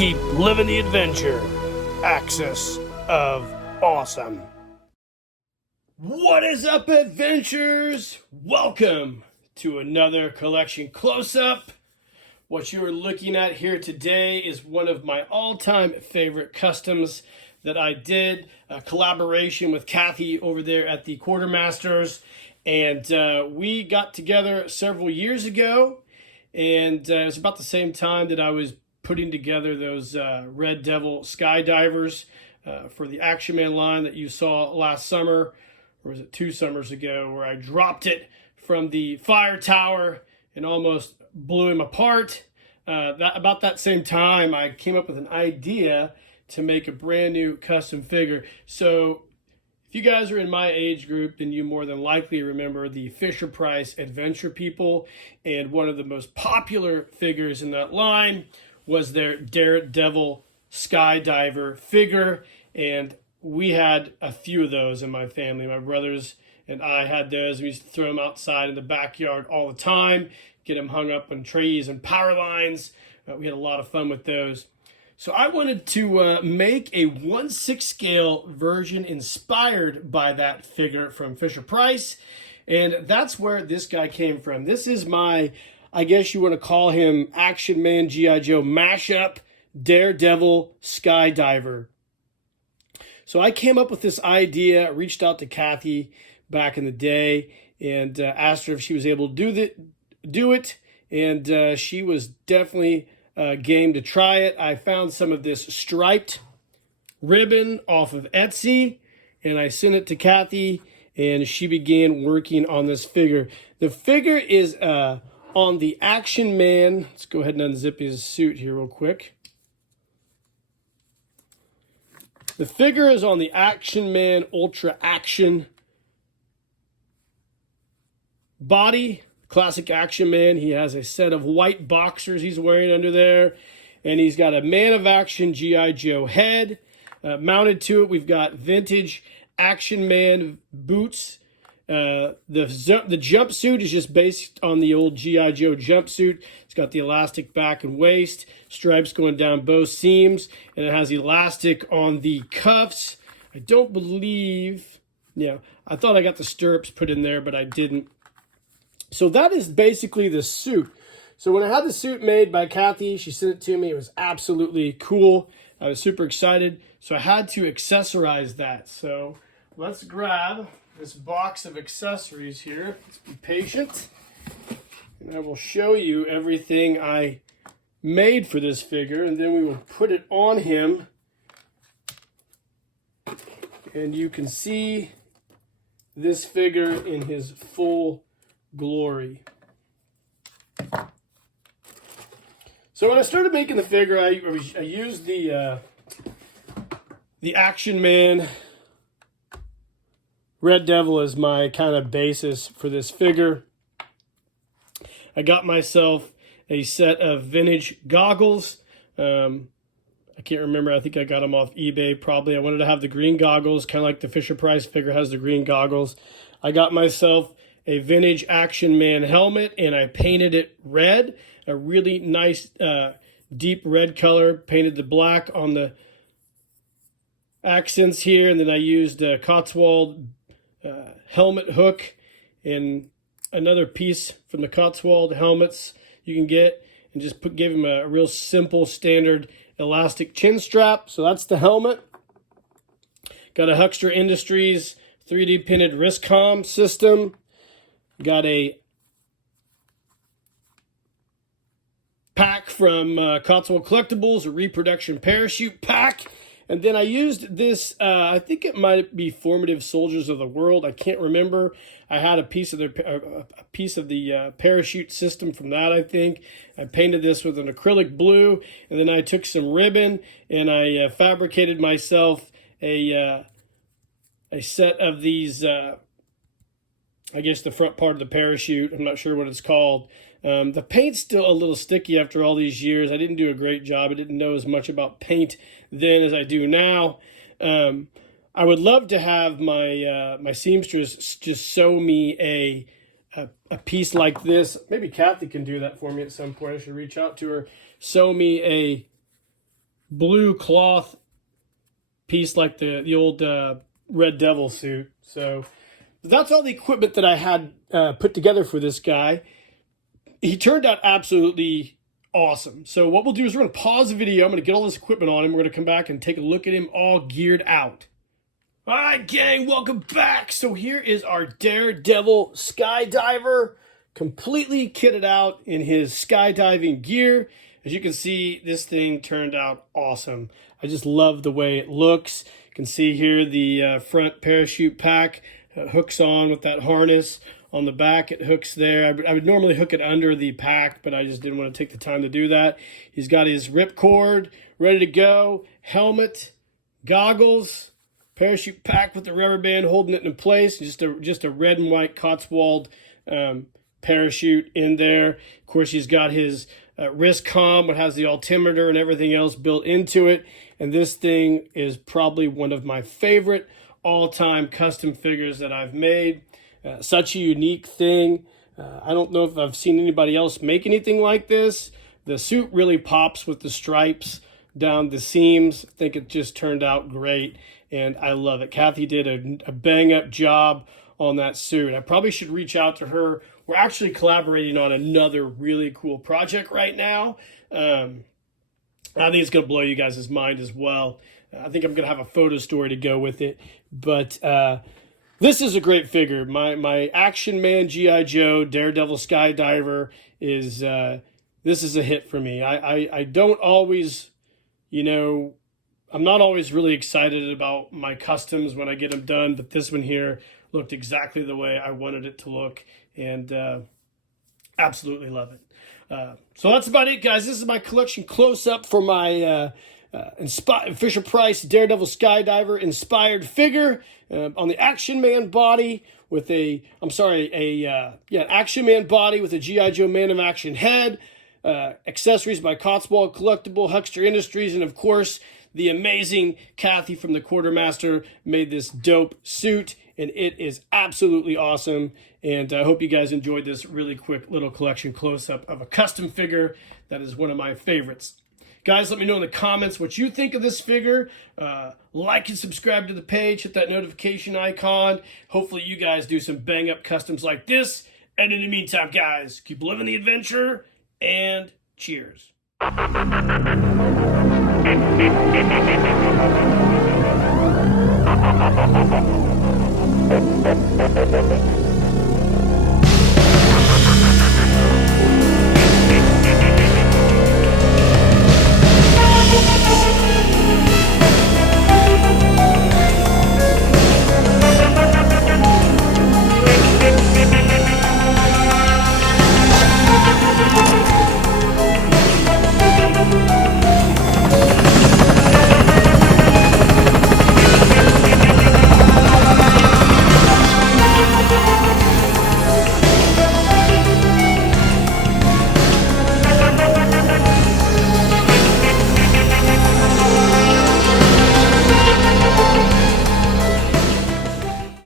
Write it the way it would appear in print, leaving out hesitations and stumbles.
Keep living the adventure. Axis of Awesome. What is up, adventurers? Welcome to another collection close-up. What you are looking at here today is one of my all-time favorite customs that I did, a collaboration with Kathy over there at the Quartermasters. And we got together several years ago, and it was about the same time that I was putting together those Daredevil Skydivers for the Action Man line that you saw last summer, or was it 2 summers ago, where I dropped it from the fire tower and almost blew him apart. About that same time, I came up with an idea to make a brand new custom figure. So if you guys are in my age group, then you more than likely remember the Fisher-Price Adventure People, and one of the most popular figures in that line was their Daredevil Skydiver figure, and we had a few of those in my family. My brothers and I had those. We used to throw them outside in the backyard all the time, get them hung up on trees and power lines. We had a lot of fun with those. So I wanted to make a 1/6 scale version inspired by that figure from Fisher-Price, and that's where this guy came from. This is my, I guess you want to call him, Action Man G.I. Joe mashup Daredevil Skydiver. So I came up with this idea, reached out to Kathy back in the day, and asked her if she was able to do it, and she was definitely game to try it. I found some of this striped ribbon off of Etsy, and I sent it to Kathy, and she began working on this figure. The figure is on the Action Man. Let's go ahead and unzip his suit here real quick. The figure is on the Action Man Ultra Action body. Classic Action Man. He has a set of white boxers he's wearing under there, and he's got a Man of Action G.I. Joe head. Mounted to it, we've got vintage Action Man boots. The jumpsuit is just based on the old G.I. Joe jumpsuit. It's got the elastic back and waist, stripes going down both seams, and it has elastic on the cuffs. I don't believe, I thought I got the stirrups put in there, but I didn't. So that is basically the suit. So when I had the suit made by Kathy, she sent it to me. It was absolutely cool. I was super excited. So I had to accessorize that. So let's grab this box of accessories here. Let's be patient. And I will show you everything I made for this figure. And then we will put it on him. And you can see this figure in his full glory. So when I started making the figure, I used the Action Man Red Devil as my kind of basis for this figure. I got myself a set of vintage goggles. I can't remember. I think I got them off eBay probably. I wanted to have the green goggles, kind of like the Fisher-Price figure has the green goggles. I got myself a vintage Action Man helmet, and I painted it red, a really nice deep red color. Painted the black on the accents here, and then I used a Cotswold helmet hook and another piece from the Cotswold helmets you can get, and just gave him a real simple standard elastic chin strap. So that's the helmet. Got a Huckster Industries 3D printed wrist comm system. Got a pack from Cotswold Collectibles, a reproduction parachute pack. And then I used this, I think it might be Formative Soldiers of the World. I can't remember. I had a piece of the parachute system from that, I think. I painted this with an acrylic blue, and then I took some ribbon and I fabricated myself a set of these, I guess the front part of the parachute. I'm not sure what it's called. The paint's still a little sticky after all these years. I didn't do a great job. I didn't know as much about paint then as I do now. I would love to have my seamstress just sew me a piece like this. Maybe Kathy can do that for me at some point. I should reach out to her. Sew me blue cloth piece like the old Red Devil suit. So that's all the equipment that I had put together for this guy. He turned out absolutely awesome. So what we'll do is we're going to pause the video. I'm going to get all this equipment on him. We're going to come back and take a look at him all geared out. All right, gang, welcome back. So here is our Daredevil Skydiver, completely kitted out in his skydiving gear. As you can see, this thing turned out awesome. I just love the way it looks. You can see here the front parachute pack hooks on with that harness. On the back, it hooks there. I would normally hook it under the pack, but I just didn't want to take the time to do that. He's got his ripcord ready to go, helmet, goggles, parachute pack with the rubber band holding it in place. Just a red and white Cotswold parachute in there. Of course, he's got his wrist comm, which has the altimeter and everything else built into it. And this thing is probably one of my favorite all-time custom figures that I've made. Such a unique thing. I don't know if I've seen anybody else make anything like this. The suit really pops with the stripes down the seams. I think it just turned out great, and I love it. Kathy did a bang-up job on that suit. I probably should reach out to her. We're actually collaborating on another really cool project right now. I think it's going to blow you guys' mind as well. I think I'm going to have a photo story to go with it. But this is a great figure. My Action Man G.I. Joe Daredevil Skydiver is this is a hit for me. I don't always, I'm not always really excited about my customs when I get them done, but this one here looked exactly the way I wanted it to look, and absolutely love it. So that's about it, guys. This is my collection close-up for my Fisher-Price Daredevil Skydiver inspired figure on the Action Man body with Action Man body with a G.I. Joe Man of Action head, accessories by Cotswold Collectible, Huckster Industries, and of course the amazing Kathy from the Quartermaster made this dope suit, and it is absolutely awesome. And I hope you guys enjoyed this really quick little collection close-up of a custom figure that is one of my favorites. Guys, let me know in the comments what you think of this figure. Like and subscribe to the page. Hit that notification icon. Hopefully you guys do some bang-up customs like this. And in the meantime, guys, keep living the adventure, and cheers.